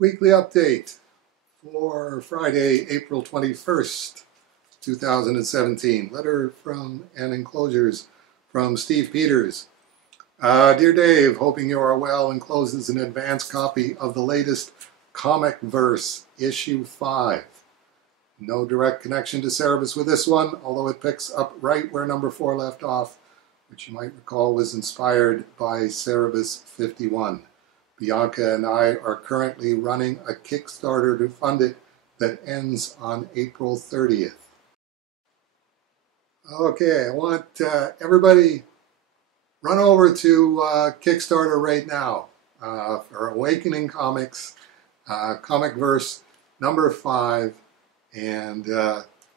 Weekly update for Friday, April 21st, 2017. Letter from and enclosures from Steve Peters. Dear Dave, hoping you are well, encloses an advance copy of the latest Comic Verse, issue 5. No direct connection to Cerebus with this one, although it picks up right where number 4 left off, which you might recall was inspired by Cerebus 51. Bianca and I are currently running a Kickstarter to fund it that ends on April 30th. Okay, I want everybody run over to Kickstarter right now for Awakening Comics, Comic Verse number 5, and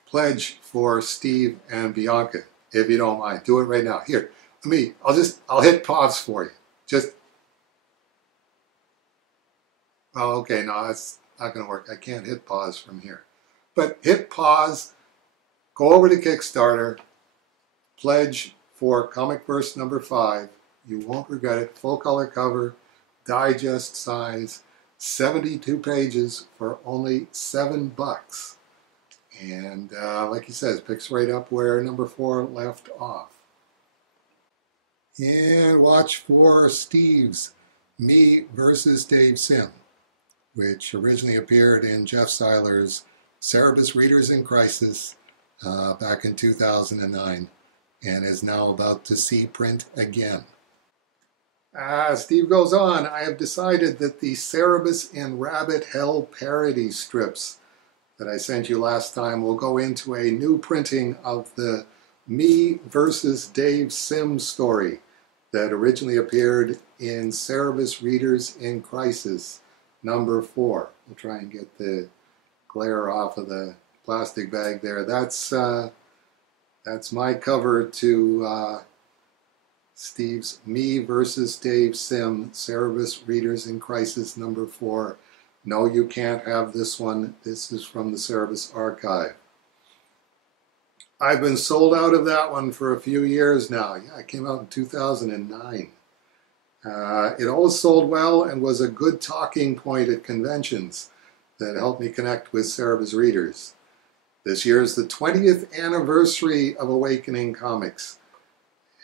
pledge for Steve and Bianca, if you don't mind. Do it right now. Here, I'll hit pause for you. Oh, okay, no, that's not going to work. I can't hit pause from here. But hit pause, go over to Kickstarter, pledge for Comic Verse number 5. You won't regret it. Full color cover, digest size, 72 pages for only $7. And like he says, picks right up where number 4 left off. And watch for Steve's Me versus Dave Sim, which originally appeared in Jeff Seiler's Cerebus Readers in Crisis back in 2009 and is now about to see print again. Steve goes on, I have decided that the Cerebus in Rabbit Hell parody strips that I sent you last time will go into a new printing of the Me versus Dave Sim story that originally appeared in Cerebus Readers in Crisis number 4. We'll try and get the glare off of the plastic bag there. That's my cover to Steve's Me versus Dave Sim, Cerebus Readers in Crisis number 4. No, you can't have this one. This is from the Cerebus archive. I've been sold out of that one for a few years now. Yeah, it came out in 2009. It always sold well and was a good talking point at conventions that helped me connect with Cerebus readers. This year is the 20th anniversary of Awakening Comics.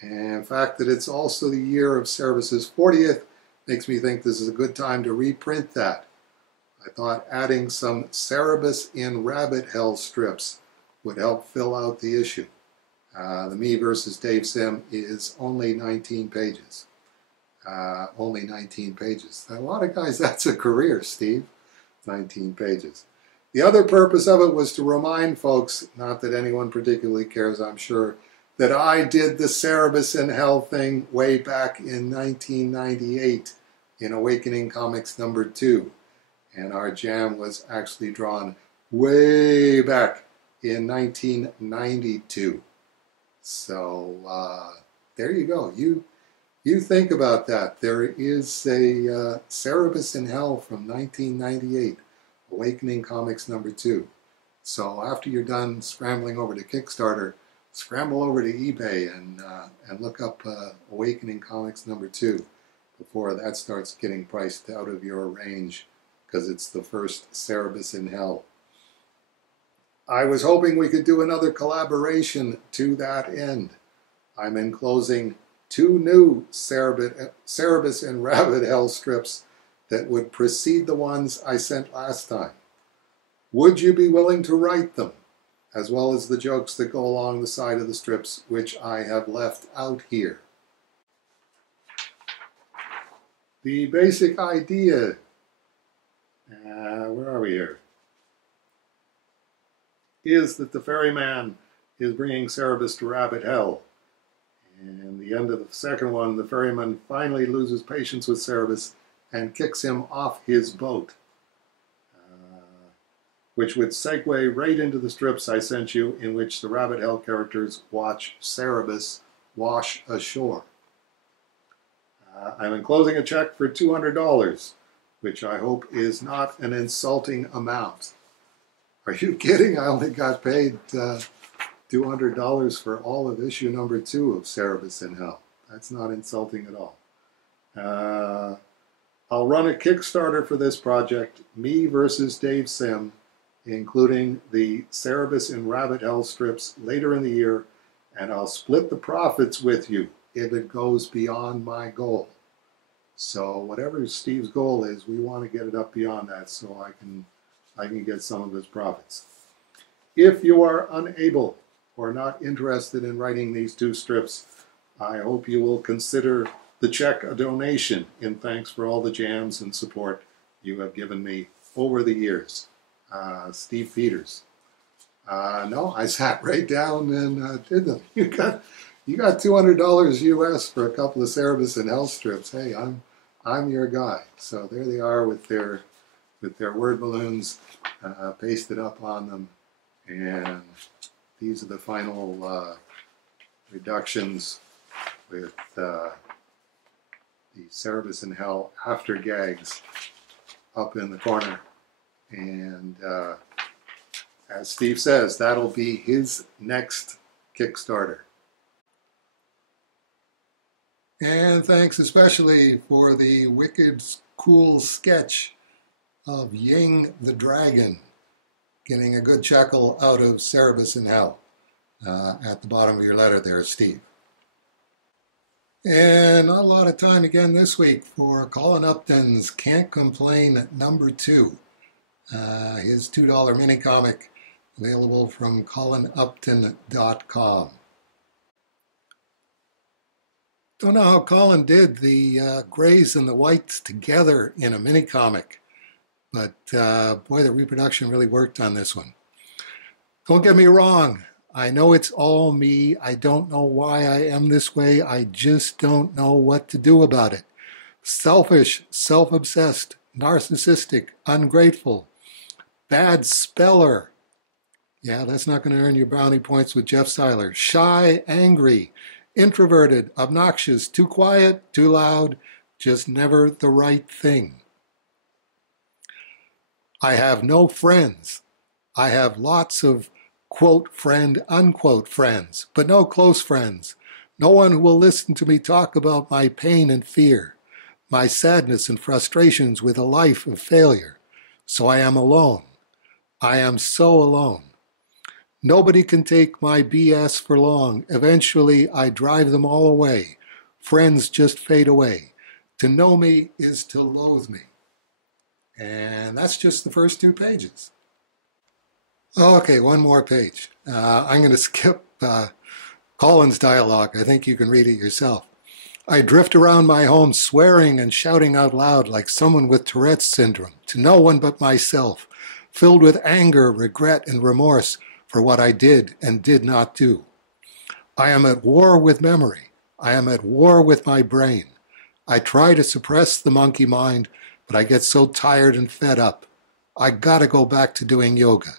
And the fact that it's also the year of Cerebus's 40th makes me think this is a good time to reprint that. I thought adding some Cerebus in Rabbit Hell strips would help fill out the issue. The Me versus Dave Sim is only 19 pages. Only 19 pages. A lot of guys, that's a career, Steve. 19 pages. The other purpose of it was to remind folks, not that anyone particularly cares, I'm sure, that I did the Cerebus in Hell thing way back in 1998 in Awakening Comics number 2. And our jam was actually drawn way back in 1992. So there you go. You think about that. There is a Cerebus in Hell from 1998, Awakening Comics number 2. So after you're done scrambling over to Kickstarter, scramble over to eBay and look up Awakening Comics number 2 before that starts getting priced out of your range, because it's the first Cerebus in Hell. I was hoping we could do another collaboration to that end. I'm enclosing 2 new Cerebus in Rabbit Hell strips that would precede the ones I sent last time. Would you be willing to write them, as well as the jokes that go along the side of the strips, which I have left out here? The basic idea, where are we here, is that the ferryman is bringing Cerebus to Rabbit Hell. And the end of the second one, the ferryman finally loses patience with Cerebus and kicks him off his boat, which would segue right into the strips I sent you, in which the Rabbit Hell characters watch Cerebus wash ashore. I'm enclosing a check for $200, which I hope is not an insulting amount. Are you kidding? I only got paid $200 for all of issue number 2 of Cerebus in Hell. That's not insulting at all. I'll run a Kickstarter for this project, Me versus Dave Sim, including the Cerebus and Rabbit Hell strips later in the year, and I'll split the profits with you if it goes beyond my goal. So whatever Steve's goal is, we want to get it up beyond that so I can get some of his profits. If you are unable or not interested in writing these 2 strips, I hope you will consider the check a donation in thanks for all the jams and support you have given me over the years. Steve Peters. No, I sat right down and did them. You got $200 US for a couple of Cerebus and Hell strips. Hey, I'm your guy. So there they are with their word balloons pasted up on them, and these are the final reductions with the Cerebus and Hell after gags up in the corner. And as Steve says, that'll be his next Kickstarter. And thanks especially for the wicked cool sketch of Ying the Dragon, getting a good chuckle out of Cerebus and Hell at the bottom of your letter there, Steve. And not a lot of time again this week for Colin Upton's Can't Complain #2. His $2 mini comic, available from colinupton.com. Don't know how Colin did the grays and the whites together in a mini comic, but boy, the reproduction really worked on this one. Don't get me wrong. I know it's all me. I don't know why I am this way. I just don't know what to do about it. Selfish, self-obsessed, narcissistic, ungrateful, bad speller. Yeah, that's not going to earn you brownie points with Jeff Seiler. Shy, angry, introverted, obnoxious, too quiet, too loud, just never the right thing. I have no friends. I have lots of quote friend, unquote friends, but no close friends. No one who will listen to me talk about my pain and fear, my sadness and frustrations with a life of failure. So I am alone. I am so alone. Nobody can take my BS for long. Eventually, I drive them all away. Friends just fade away. To know me is to loathe me. And that's just the first 2 pages. Okay, one more page. I'm going to skip Colin's dialogue. I think you can read it yourself. I drift around my home swearing and shouting out loud like someone with Tourette's syndrome, to no one but myself, filled with anger, regret, and remorse for what I did and did not do. I am at war with memory. I am at war with my brain. I try to suppress the monkey mind, but I get so tired and fed up. I gotta go back to doing yoga.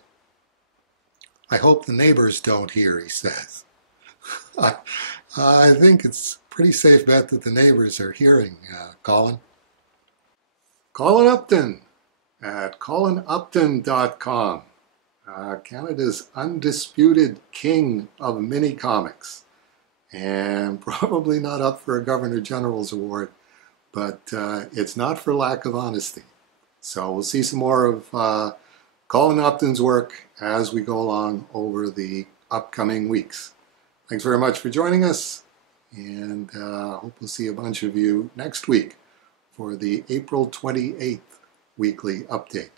I hope the neighbors don't hear, he says. I think it's a pretty safe bet that the neighbors are hearing, Colin. Colin Upton at colinupton.com. Canada's undisputed king of mini comics, and probably not up for a Governor General's award, but it's not for lack of honesty. So we'll see some more of Colin Upton's work as we go along over the upcoming weeks. Thanks very much for joining us, and hope we'll see a bunch of you next week for the April 28th weekly update.